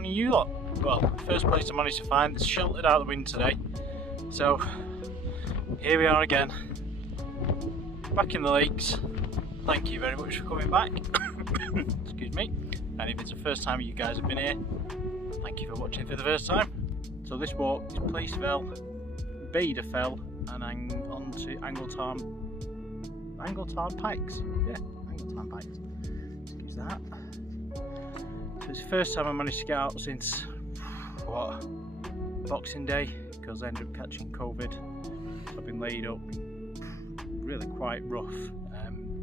one of you lot. Well, first place I managed to find that's sheltered out of the wind today. So here we are again, back in the lakes. Thank you very much for coming back. Excuse me. And if it's the first time you guys have been here, thank you for watching for the first time. So this walk is Pasture Fell, Beda Fell, and on to Angletarn Pikes. Yeah, Angletarn Pikes. Excuse that. So it's the first time I managed to get out since what, Boxing Day, because I ended up catching COVID. I've been laid up, really quite rough.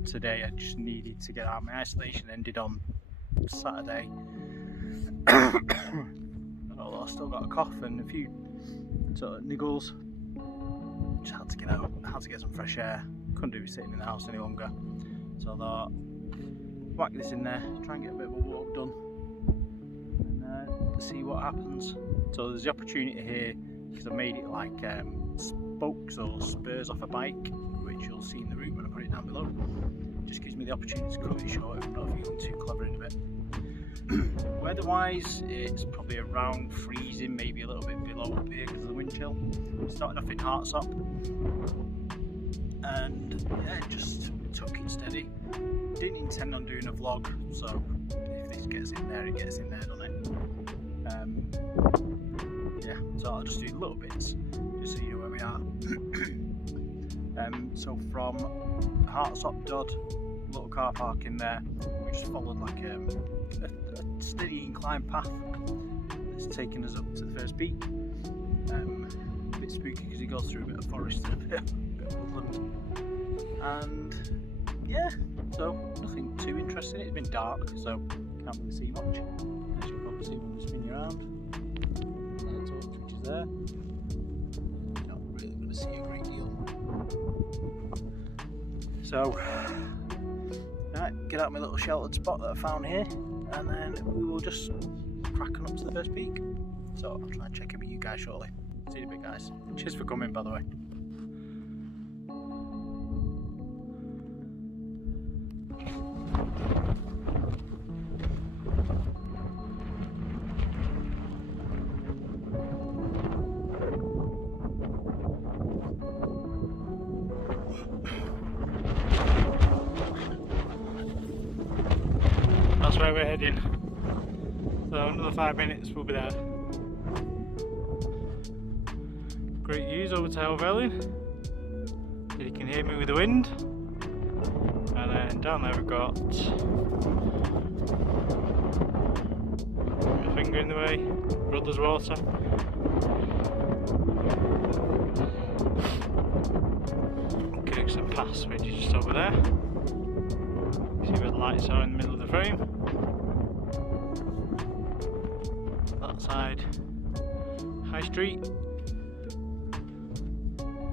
Today I just needed to get out. My isolation ended on Saturday. Although I still got a cough and a few sort of niggles. Just had to get out, had to get some fresh air. Couldn't do sitting in the house any longer. So I thought, whack this in there, try and get a bit of a walk done and see what happens. So there's the opportunity here, because I made it like spokes or spurs off a bike, which you'll see in the route when I put it down below. Just gives me the opportunity to cut it short if I'm not feeling too clever in a bit. Weather wise, it's probably around freezing, maybe a little bit below up here because of the wind chill. Started off in Hartsop and yeah, just took it steady. Didn't intend on doing a vlog, so if this gets in there, it gets in there, doesn't it? Yeah, so I'll just do little bits just so you know where we are. So from Hartsop Dod, little car park in there, we just followed like a steady incline path that's taken us up to the first peak. A bit spooky because it goes through a bit of forest and a bit of woodland. And yeah, so nothing too interesting. It's been dark, so can't really see much. As you can probably see when we spin you around. There's torch which is there. Not really going to see a great deal. So, right, get out my little sheltered spot that I found here, and then we will just crack on up to the first peak. So I'll try and check in with you guys shortly. See you in a bit, guys. Cheers for coming, by the way. That's where we're heading. So another 5 minutes we'll be there. Great views over to Helvelin. You can hear me with the wind. And then down there we've got a finger in the way, Brothers Water. Kirkson Pass, which is just over there. See where the lights are in the middle of the frame. That side, High Street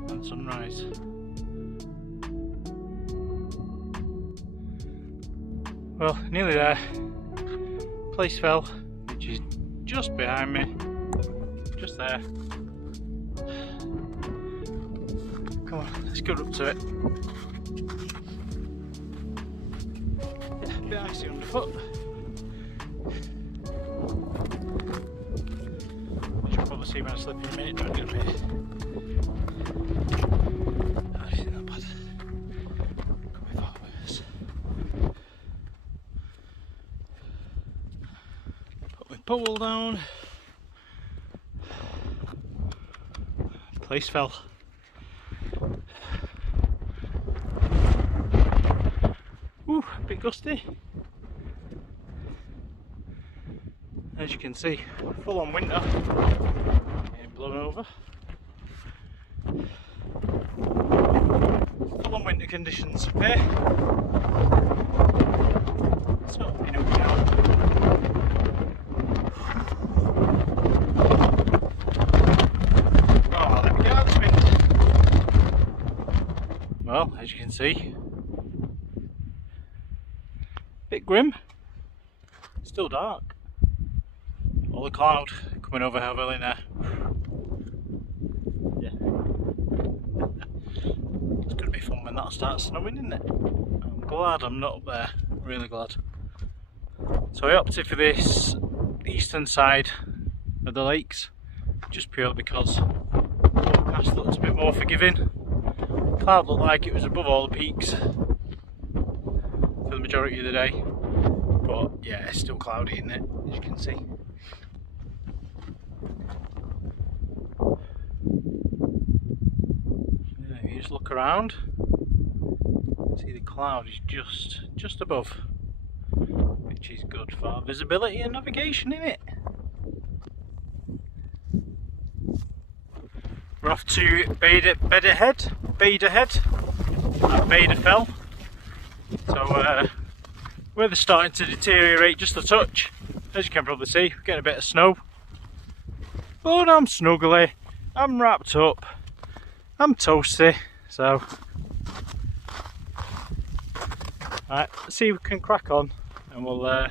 and sunrise. Well, nearly there. Pasture Fell, which is just behind me, just there. Come on, let's go up to it. Yeah, a bit icy underfoot. See when I slip in a minute, don't get me. Actually, not bad. Could be far worse. Put my pole down. Pasture Fell. Ooh, a bit gusty. As you can see, full on winter. Blown over. Full on winter conditions up here. So, you know, oh, there we go, the wind. Well, as you can see, a bit grim, still dark. All the cloud coming over Helvelin there. When that starts snowing, isn't it? I'm glad I'm not up there, really glad. So I opted for this the eastern side of the lakes, just purely because the past looked a bit more forgiving. Cloud looked like it was above all the peaks for the majority of the day, but yeah, it's still cloudy, isn't it, as you can see. Yeah, if you just look around, see the cloud is just above, which is good for visibility and navigation, isn't it? We're off to Beda Fell. So weather's starting to deteriorate just a touch, as you can probably see. We're getting a bit of snow, but I'm snuggly, I'm wrapped up, I'm toasty. So right, let's see if we can crack on, and we'll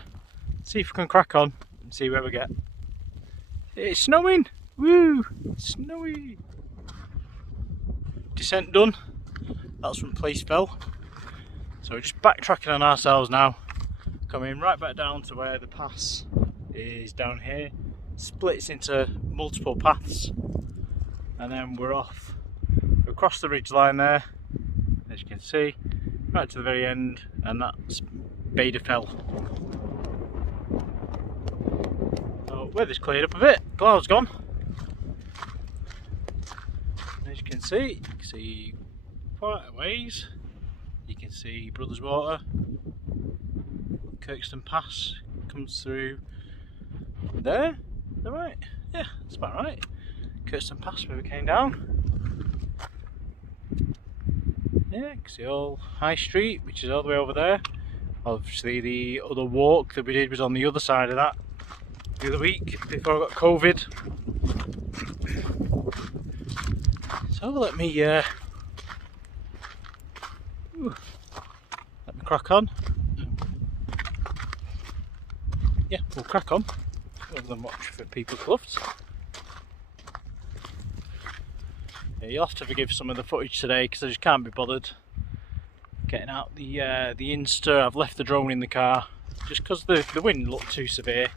see if we can crack on and see where we get. It's snowing! Woo! It's snowy! Descent done. That's from Place Fell. So we're just backtracking on ourselves now, coming right back down to where the pass is down here, splits into multiple paths, and then we're off across the ridge line there, as you can see, right to the very end, and that's Beda Fell. So weather's cleared up a bit, cloud's gone. As you can see quite a ways. You can see Brothers Water, Kirkston Pass comes through there. Is that right? Yeah, that's about right. Kirkston Pass where we came down. Yeah, you can see all High Street, which is all the way over there. Obviously the other walk that we did was on the other side of that the other week before I got COVID. So let me crack on. Yeah, we'll crack on rather than watch for people's gloves. Yeah, you'll have to forgive some of the footage today because I just can't be bothered getting out the Insta. I've left the drone in the car just because the wind looked too severe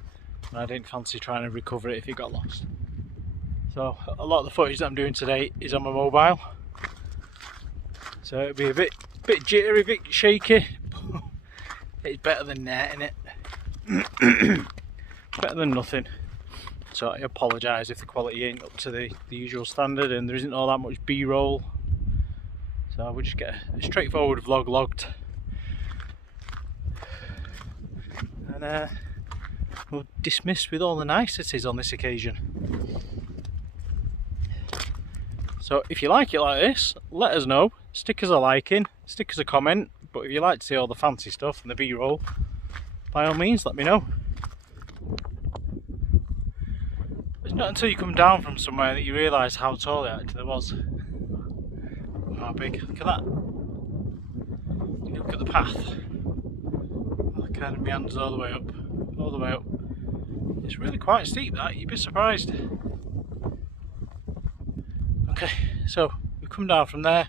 and I didn't fancy trying to recover it if it got lost. So a lot of the footage that I'm doing today is on my mobile, so it'll be a bit jittery, a bit shaky, but it's better than that, isn't it? Better than nothing. So I apologise if the quality ain't up to the usual standard and there isn't all that much B-roll. So we'll just get a straightforward vlog logged, and we'll dismiss with all the niceties on this occasion. So if you like it like this, let us know. Stick us a like in, stick us a comment. But if you like to see all the fancy stuff and the B-roll, by all means let me know. It's not until you come down from somewhere that you realise how tall it actually was. How big, look at that. Look at the path. It kind of meanders all the way up, all the way up. It's really quite steep that, you'd be surprised. Okay, so we come down from there,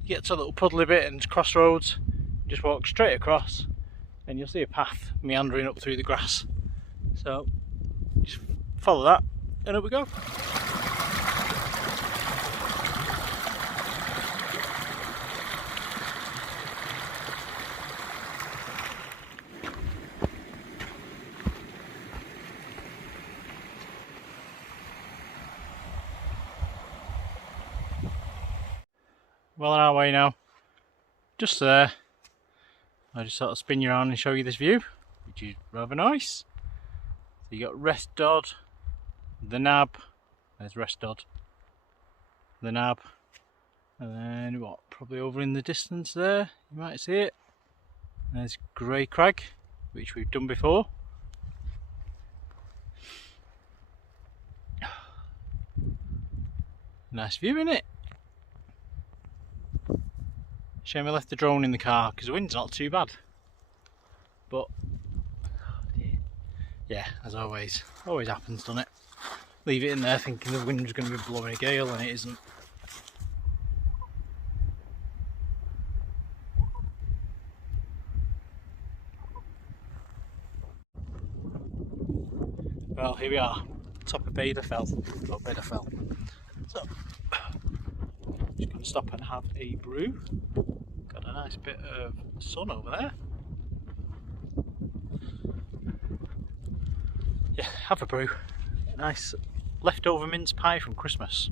you get to a little puddly bit and crossroads, just walk straight across and you'll see a path meandering up through the grass. So just follow that and up we go. Well on our way now, just there. I just sort of spin you around and show you this view, which is rather nice. So you got Rest Dodd, the Nab, there's Rest Dodd, the Nab, and then what, probably over in the distance there, you might see it. There's Grey Crag, which we've done before. Nice view, innit? Shame I left the drone in the car because the wind's not too bad, but yeah, as always happens, doesn't it? Leave it in there thinking the wind's going to be blowing a gale and it isn't. here we are, top of Beda Fell, or Beda Fell. So, just going to stop and have a brew. Got a nice bit of sun over there. Yeah, have a brew. A nice leftover mince pie from Christmas.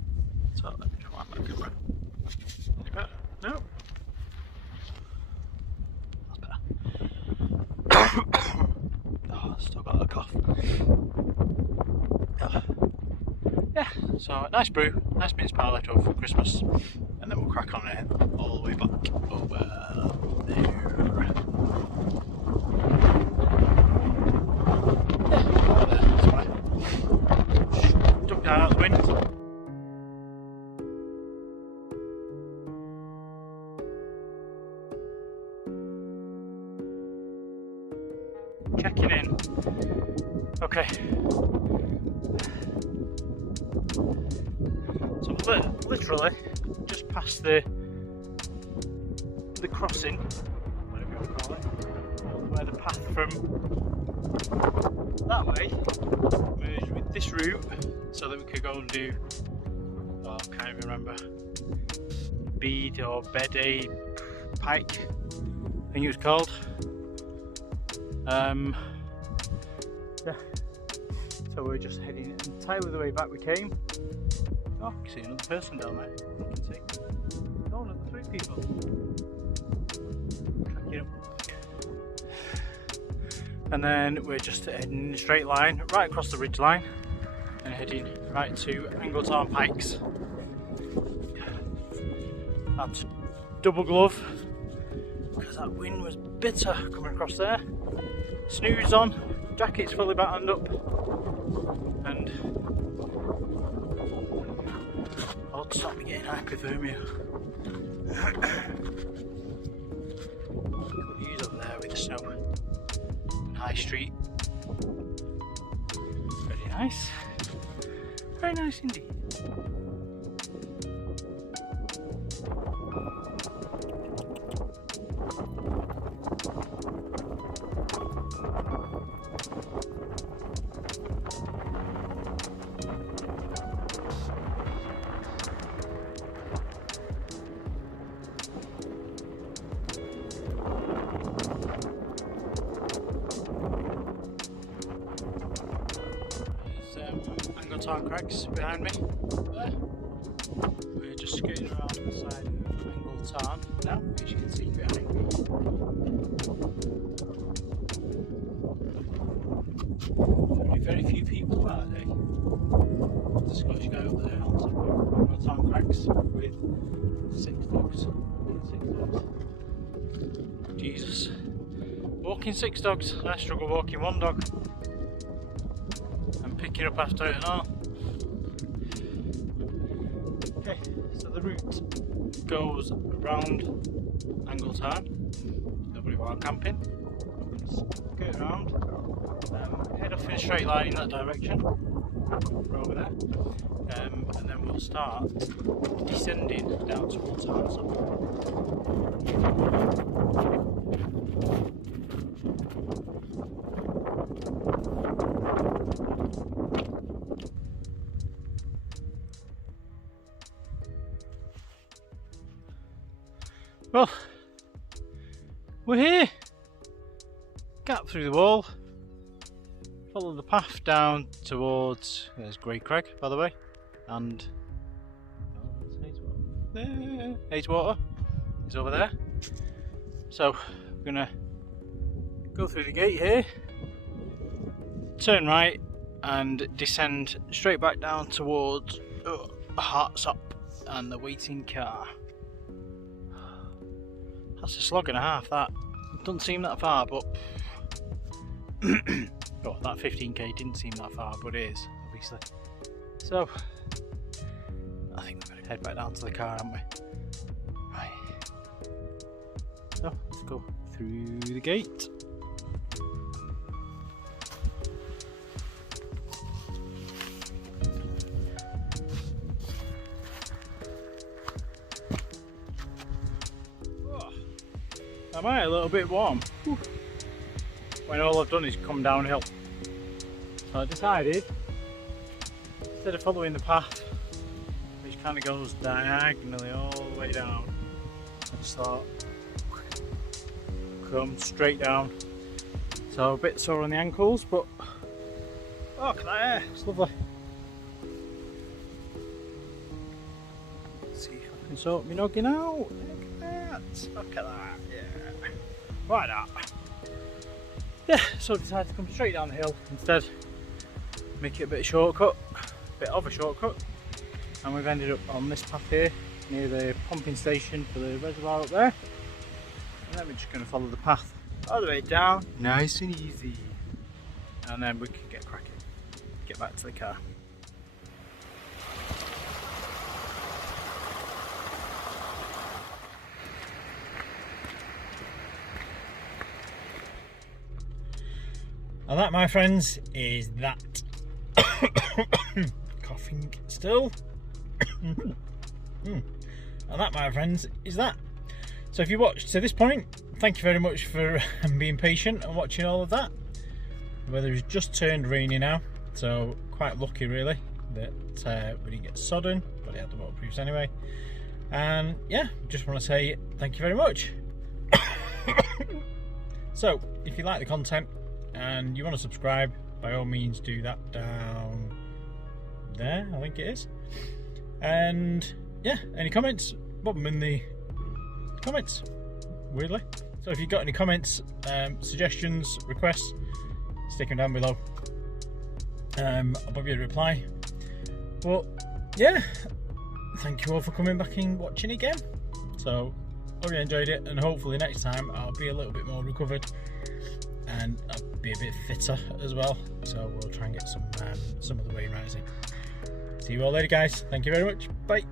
So let me try that camera. Any better? No. That's better. Oh, still got a cough. Yeah, so a nice brew, nice mince pie left over for Christmas, and then we'll crack on it all the way back over there. Yeah, over there, that's right. Duck down out the wind. Checking in. Okay. So literally just past the crossing, whatever you want to call it, where the path from that way merged with this route, so that we could go and do, oh, I can't even remember, Beda Pike, I think it was called. Yeah. So we're just heading entirely the way back we came. Oh, I can see another person down there. I can see. Oh, another 3 people. Track it up. And then we're just heading in a straight line right across the ridge line and heading right to Angletarn Pikes. That's double glove because that wind was bitter coming across there. Snooze on, jacket's fully battened up, and I'll stop me getting hypothermia. Good views over there with the snow and High Street. Very nice indeed. Angletarn Pikes behind me. There. We're just scooting around the side of Angle Tarn now, as you can see behind me. Very few people about today. There's a Scottish guy up there on top of Angletarn Pikes with 6 dogs. 6 dogs. Jesus. Walking 6 dogs. I struggle walking 1 dog. Picking up after it and all. Okay, so the route goes around Angle Tarn, lovely while camping. Go around, head off in a straight line in that direction. We're over there, and then we'll start descending down towards Hartsop. Well, we're here. Gap through the wall. Follow the path down towards. There's Grey Crag, by the way, and Hayeswater is over there. So we're gonna go through the gate here, turn right, and descend straight back down towards Hartsop and the waiting car. That's a slog and a half, that. Doesn't seem that far, but oh, that 15k didn't seem that far, but it is, obviously. So I think we're going to head back down to the car, aren't we? Right. So let's go through the gate. Am I a little bit warm? Whew. When all I've done is come downhill. So I decided instead of following the path, which kind of goes diagonally all the way down, I just thought, come straight down. So a bit sore on the ankles, but oh, look at that air, it's lovely. Let's see if I can sort me noggin out. Look at that, look at that, yeah. Right that. Yeah, so I decided to come straight down the hill instead, make it a bit of shortcut, and we've ended up on this path here near the pumping station for the reservoir up there, and then we're just going to follow the path all the way down, nice and easy, and then we can get cracking, get back to the car. And that, my friends, is that. Coughing still. And that, my friends, is that. So if you watched to this point, thank you very much for being patient and watching all of that. The weather has just turned rainy now, so quite lucky really that we didn't get sodden, but it had the waterproofs anyway. And yeah, just want to say thank you very much. So if you like the content and you want to subscribe, by all means do that down there, I think it is. And yeah, any comments, put them in the comments, weirdly. So if you've got any comments, suggestions, requests, stick them down below. I'll probably reply. But yeah, thank you all for coming back and watching again. So hope you enjoyed it, and hopefully next time I'll be a little bit more recovered and I'll be a bit fitter as well. So we'll try and get some of the weight rising. See you all later, guys. Thank you very much. Bye.